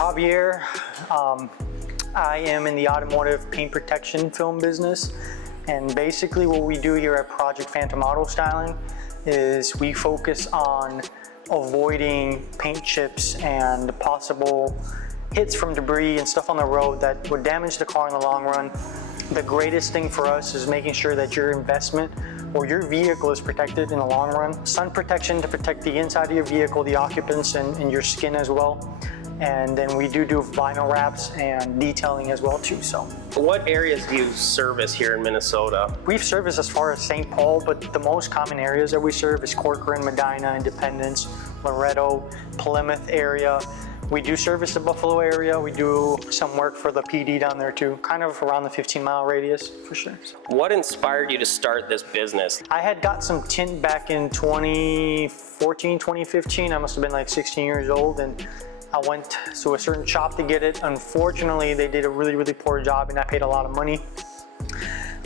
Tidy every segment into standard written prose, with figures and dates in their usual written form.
Javier. I am in the automotive paint protection film business. And basically what we do here at Project Phantom Auto Styling is we focus on avoiding paint chips and possible hits from debris and stuff on the road that would damage the car in the long run. The greatest thing for us is making sure that your investment or your vehicle is protected in the long run. Sun protection to protect the inside of your vehicle, the occupants, and your skin as well. And then we do vinyl wraps and detailing as well too. So, what areas do you service here in Minnesota? We've serviced as far as St. Paul, but the most common areas that we serve is Corcoran, Medina, Independence, Loretto, Plymouth area. We do service the Buffalo area. We do some work for the PD down there too, kind of around the 15-mile radius for sure. What inspired you to start this business? I had got some tint back in 2014, 2015. I must have been like 16 years old, and I went to a certain shop to get it. Unfortunately, they did a really, really poor job, and I paid a lot of money.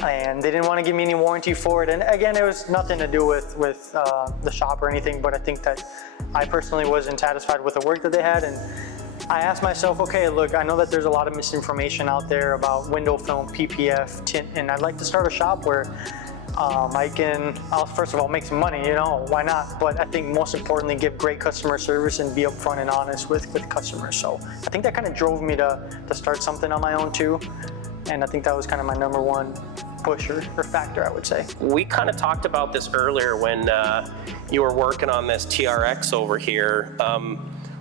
And they didn't want to give me any warranty for it. And again, it was nothing to do with the shop or anything, but I think that I personally wasn't satisfied with the work that they had. And I asked myself, okay, look, I know that there's a lot of misinformation out there about window film, PPF, tint, and I'd like to start a shop where I'll first of all make some money, you know, why not? But I think most importantly, give great customer service and be upfront and honest with customers. So I think that kind of drove me to start something on my own too. And I think that was kind of my number one push or factor, I would say. We kind of talked about this earlier when you were working on this TRX over here.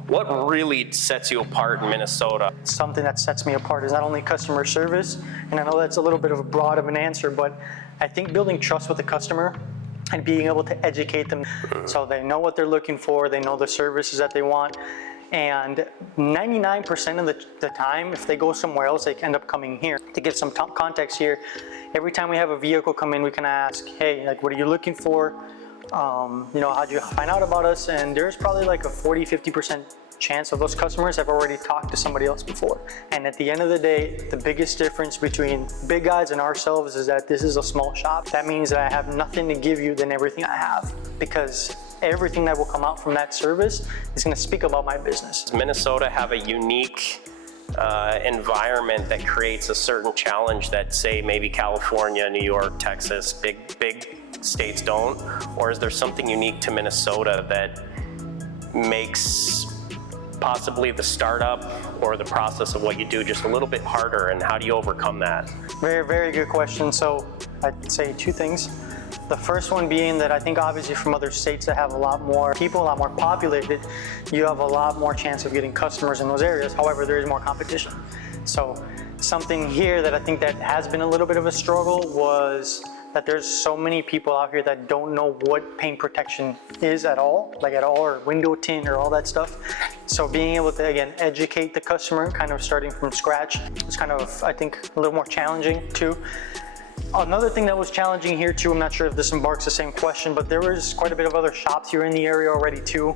What really sets you apart in Minnesota? Something that sets me apart is not only customer service, and I know that's a little bit of a broad of an answer, but I think building trust with the customer and being able to educate them so they know what they're looking for, they know the services that they want. And 99% of the time, if they go somewhere else, they end up coming here. To give some context here, every time we have a vehicle come in, we can ask, hey, like, what are you looking for? You know, how'd you find out about us? And there's probably like a 40–50% chance of those customers have already talked to somebody else before. And at the end of the day, the biggest difference between big guys and ourselves is that this is a small shop. That means that I have nothing to give you than everything I have, because everything that will come out from that service is going to speak about my business. Does Minnesota have a unique environment that creates a certain challenge that, say, maybe California, New York, Texas, big states don't? Or is there something unique to Minnesota that makes possibly the startup or the process of what you do just a little bit harder, and how do you overcome that? Very, very good question. So I'd say two things. The first one being that I think obviously from other states that have a lot more people, a lot more populated, you have a lot more chance of getting customers in those areas. However, there is more competition. So something here that I think that has been a little bit of a struggle was that there's so many people out here that don't know what paint protection is at all, or window tint or all that stuff. So being able to, again, educate the customer, kind of starting from scratch, is kind of, I think, a little more challenging too. Another thing that was challenging here too, I'm not sure if this embarks the same question, but there was quite a bit of other shops here in the area already too.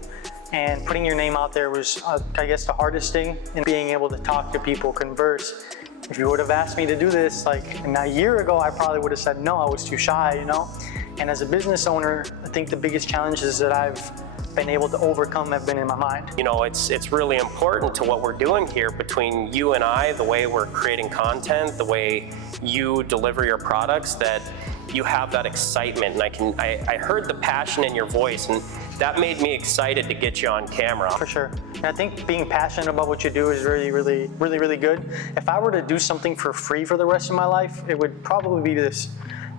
And putting your name out there was, I guess, the hardest thing, and being able to talk to people, converse. If you would have asked me to do this like a year ago, I probably would have said no, I was too shy, you know? And as a business owner, I think the biggest challenges that I've been able to overcome have been in my mind. You know, it's really important to what we're doing here between you and I, the way we're creating content, the way you deliver your products, that you have that excitement. And I heard the passion in your voice, and that made me excited to get you on camera. For sure. And I think being passionate about what you do is really good. If I were to do something for free for the rest of my life, it would probably be this.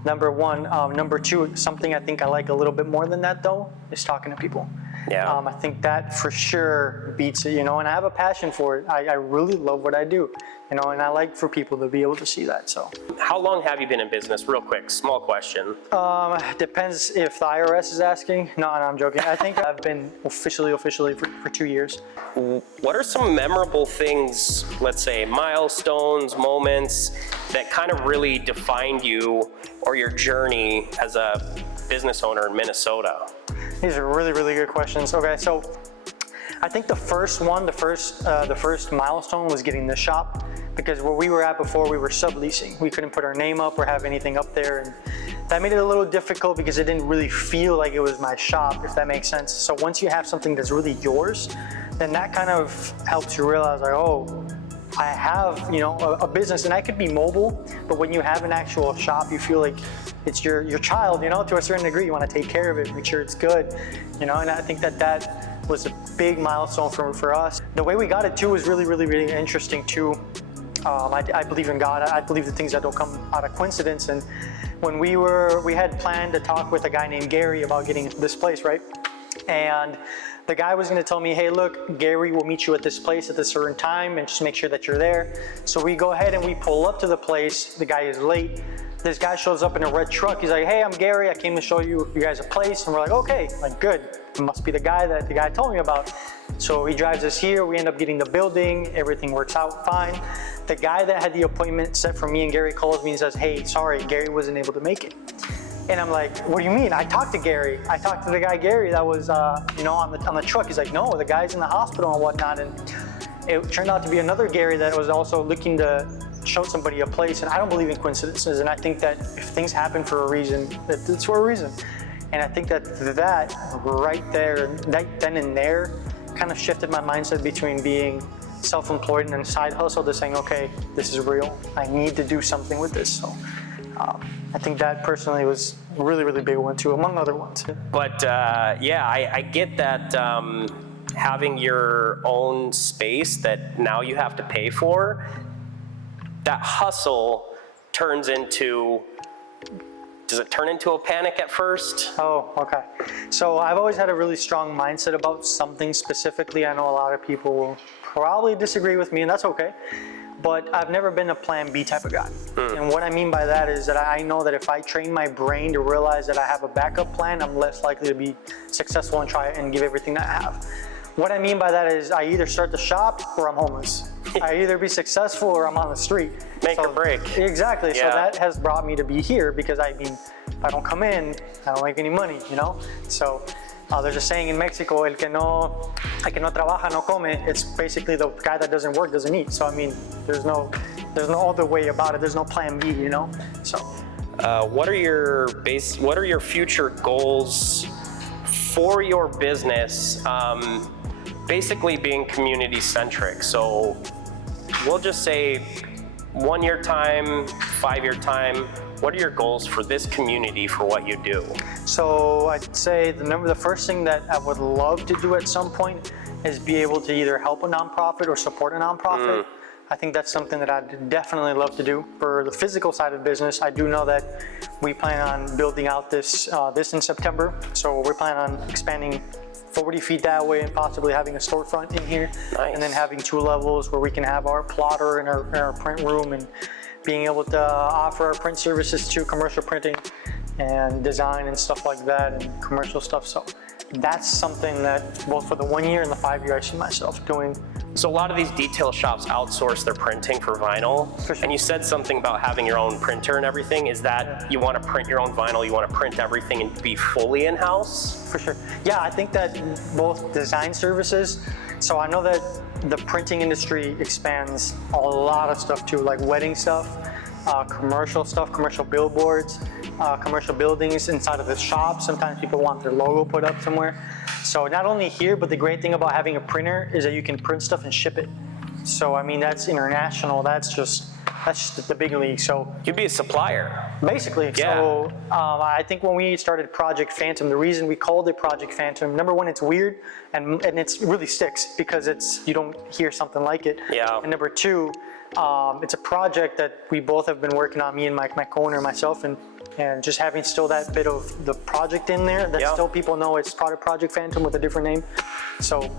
Number one. Number two, something I think I like a little bit more than that though, is talking to people. Yeah. I think that for sure beats it, you know, and I have a passion for it. I really love what I do, you know, and I like for people to be able to see that, so. How long have you been in business? Real quick, small question. Depends if the IRS is asking. No, I'm joking. I think I've been officially for 2 years. What are some memorable things, let's say milestones, moments, that kind of really defined you or your journey as a business owner in Minnesota? These are really good questions. Okay, so I think the first milestone was getting the shop, because where we were at before, we were subleasing. We couldn't put our name up or have anything up there, and that made it a little difficult because it didn't really feel like it was my shop, if that makes sense. So once you have something that's really yours, then that kind of helps you realize like, oh, I have, you know, a business, and I could be mobile, but when you have an actual shop, you feel like it's your child, you know, to a certain degree. You want to take care of it, make sure it's good, you know, and I think that was a big milestone for us. The way we got it too was really interesting too. I believe in God. I believe the things that don't come out of coincidence. And when we had planned to talk with a guy named Gary about getting this place, right? And the guy was going to tell me, hey, look, Gary will meet you at this place at a certain time and just make sure that you're there. So we go ahead and we pull up to the place. The guy is late. This guy shows up in a red truck. He's like, hey, I'm Gary. I came to show you guys a place. And we're like, okay, like good. It must be the guy that the guy told me about. So he drives us here. We end up getting the building. Everything works out fine. The guy that had the appointment set for me and Gary calls me and says, hey, sorry, Gary wasn't able to make it. And I'm like, what do you mean? I talked to Gary. I talked to the guy Gary that was, you know, on the truck. He's like, no, the guy's in the hospital and whatnot. And it turned out to be another Gary that was also looking to show somebody a place. And I don't believe in coincidences. And I think that if things happen for a reason, it's for a reason. And I think that right there, then and there, kind of shifted my mindset between being self-employed and then side hustle to saying, okay, this is real. I need to do something with this. So. I think that personally was a really big one too, among other ones. But yeah, I get that having your own space that now you have to pay for, that hustle turns into, does it turn into a panic at first? Oh, okay. So I've always had a really strong mindset about something specifically. I know a lot of people will probably disagree with me, and that's okay. But I've never been a plan B type of guy. And what I mean by that is that I know that if I train my brain to realize that I have a backup plan, I'm less likely to be successful and try and give everything that I have. What I mean by that is I either start the shop or I'm homeless. I either be successful or I'm on the street. Make or break. Exactly. Yeah. So that has brought me to be here because I mean, if I don't come in, I don't make any money, you know? So there's a saying in Mexico, el que no trabaja no come. It's basically the guy that doesn't work doesn't eat. So I mean, there's no other way about it. There's no plan B, you know. So, what are your future goals for your business? Basically, being community centric. So, we'll just say 1 year time, 5 year time. What are your goals for this community for what you do? So I'd say the first thing that I would love to do at some point is be able to either help a nonprofit or support a nonprofit. I think that's something that I'd definitely love to do. For the physical side of business, I do know that we plan on building out this in September. So we're planning on expanding 40 feet that way and possibly having a storefront in here. Nice. And then having 2 levels where we can have our plotter and our print room, and being able to offer our print services to commercial printing and design and stuff like that, and commercial stuff. So that's something that both for the 1 year and the 5 year I see myself doing. So a lot of these detail shops outsource their printing for vinyl. For sure. And you said something about having your own printer and everything. Is that you want to print your own vinyl, you want to print everything and be fully in-house? For sure. Yeah, I think that both design services, so I know that the printing industry expands a lot of stuff too, like wedding stuff, commercial billboards, commercial buildings inside of the shop. Sometimes people want their logo put up somewhere. So not only here, but the great thing about having a printer is that you can print stuff and ship it. So I mean, that's international. That's just the big league. So You'd be a supplier. basically, Yeah. so I think when we started Project Phantom, the reason we called it Project Phantom, number one, it's weird and it really sticks because you don't hear something like it. Yeah. And number two, it's a project that we both have been working on, me and my co-owner, myself, and just having still that bit of the project in there that Yeah. still people know it's Project Phantom with a different name. So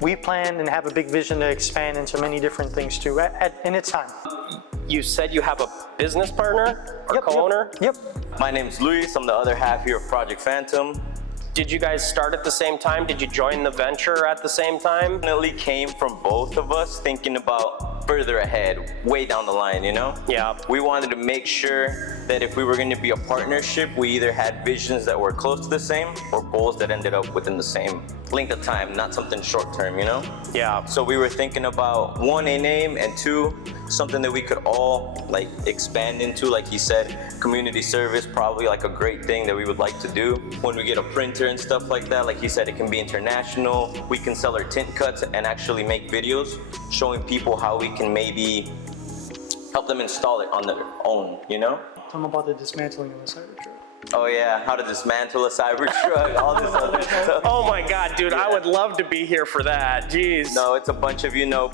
we plan and have a big vision to expand into many different things too in its time. You said you have a business partner or co-owner? Yep. My name's Louis. I'm the other half here of Project Phantom. Did you guys start at the same time? Did you join the venture at the same time? Definitely came from both of us thinking about further ahead, way down the line, you know? Yeah. We wanted to make sure that if we were going to be a partnership, we either had visions that were close to the same or goals that ended up within the same length of time, not something short term, you know? Yeah. So we were thinking about 1, a name, and 2, something that we could all like expand into. Like he said, community service, probably like a great thing that we would like to do. When we get a printer and stuff like that, like he said, it can be international. We can sell our tint cuts and actually make videos showing people how we can maybe help them install it on their own, you know? Tell them about the dismantling of the Cybertruck. Oh yeah, how to dismantle a Cybertruck, all this other stuff. Oh my God, dude, I would love to be here for that. Jeez. No, it's a bunch of, you know,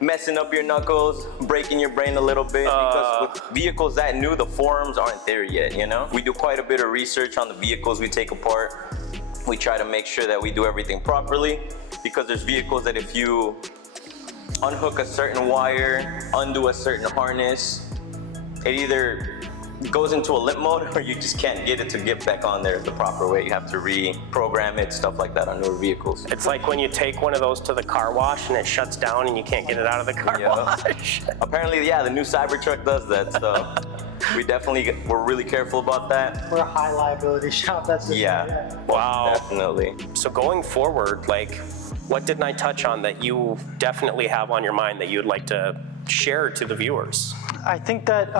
messing up your knuckles, breaking your brain a little bit, because with vehicles that new, the forums aren't there yet, you know? We do quite a bit of research on the vehicles we take apart. We try to make sure that we do everything properly, because there's vehicles that if you unhook a certain wire, undo a certain harness, it either goes into a limp mode or you just can't get it to get back on there the proper way. You have to reprogram it, stuff like that on newer vehicles. It's like when you take one of those to the car wash and it shuts down and you can't get it out of the car wash. Apparently, yeah, the new Cybertruck does that, so we're really careful about that. We're a high liability shop, that's the thing, Yeah. Wow. Definitely. So going forward, like, what didn't I touch on that you definitely have on your mind that you'd like to share to the viewers? I think that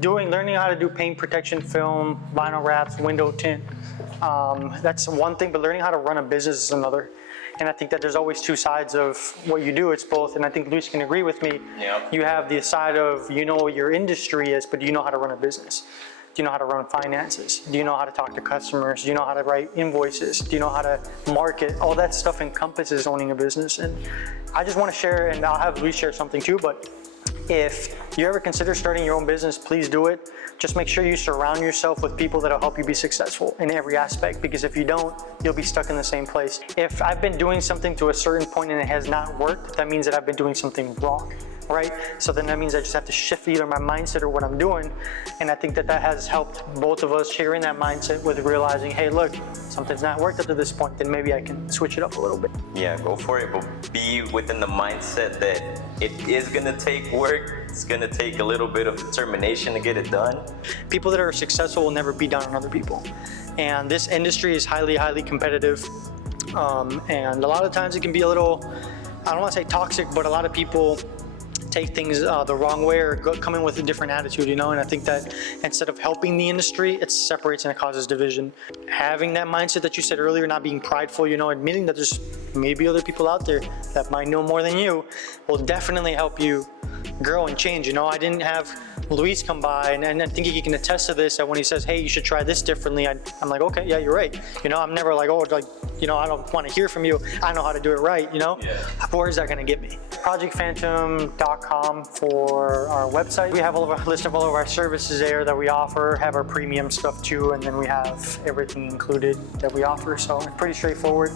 learning how to do paint protection film, vinyl wraps, window tint, that's one thing, but learning how to run a business is another. And I think that there's always two sides of what you do. It's both, and I think Luis can agree with me. Yep. You have the side of, you know what your industry is, but do you know how to run a business? Do you know how to run finances? Do you know how to talk to customers? Do you know how to write invoices? Do you know how to market? All that stuff encompasses owning a business. And I just want to share, and I'll have Luis share something too, but if you ever consider starting your own business, please do it. Just make sure you surround yourself with people that'll help you be successful in every aspect, because if you don't, you'll be stuck in the same place. If I've been doing something to a certain point and it has not worked, that means that I've been doing something wrong, right? So then that means I just have to shift either my mindset or what I'm doing. And I think that that has helped both of us sharing that mindset with realizing, hey, look, something's not worked up to this point, then maybe I can switch it up a little bit. Yeah, go for it, but be within the mindset that it is gonna take work. It's gonna take a little bit of determination to get it done. People that are successful will never be down on other people. And this industry is highly, highly competitive. And a lot of times it can be a little, I don't want to say toxic, but a lot of people take things the wrong way or come in with a different attitude, you know? And I think that instead of helping the industry, it separates and it causes division. Having that mindset that you said earlier, not being prideful, you know, admitting that there's maybe other people out there that might know more than you, will definitely help you grow and change. You know, I didn't have Luis come by, and I think he can attest to this, that when he says, hey, you should try this differently, I'm like, okay, yeah, you're right. You know, I'm never like, oh, like, you know, I don't want to hear from you. I know how to do it right, you know? Yeah. Where is that going to get me? ProjectPhantom.com for our website. We have all of our list of all of our services there that we offer, have our premium stuff too, and then we have everything included that we offer. So it's pretty straightforward.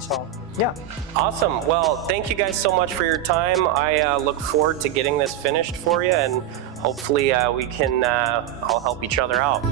So, yeah. Awesome. Well, thank you guys so much for your time. I look forward to getting this finished for you, and hopefully we can all help each other out.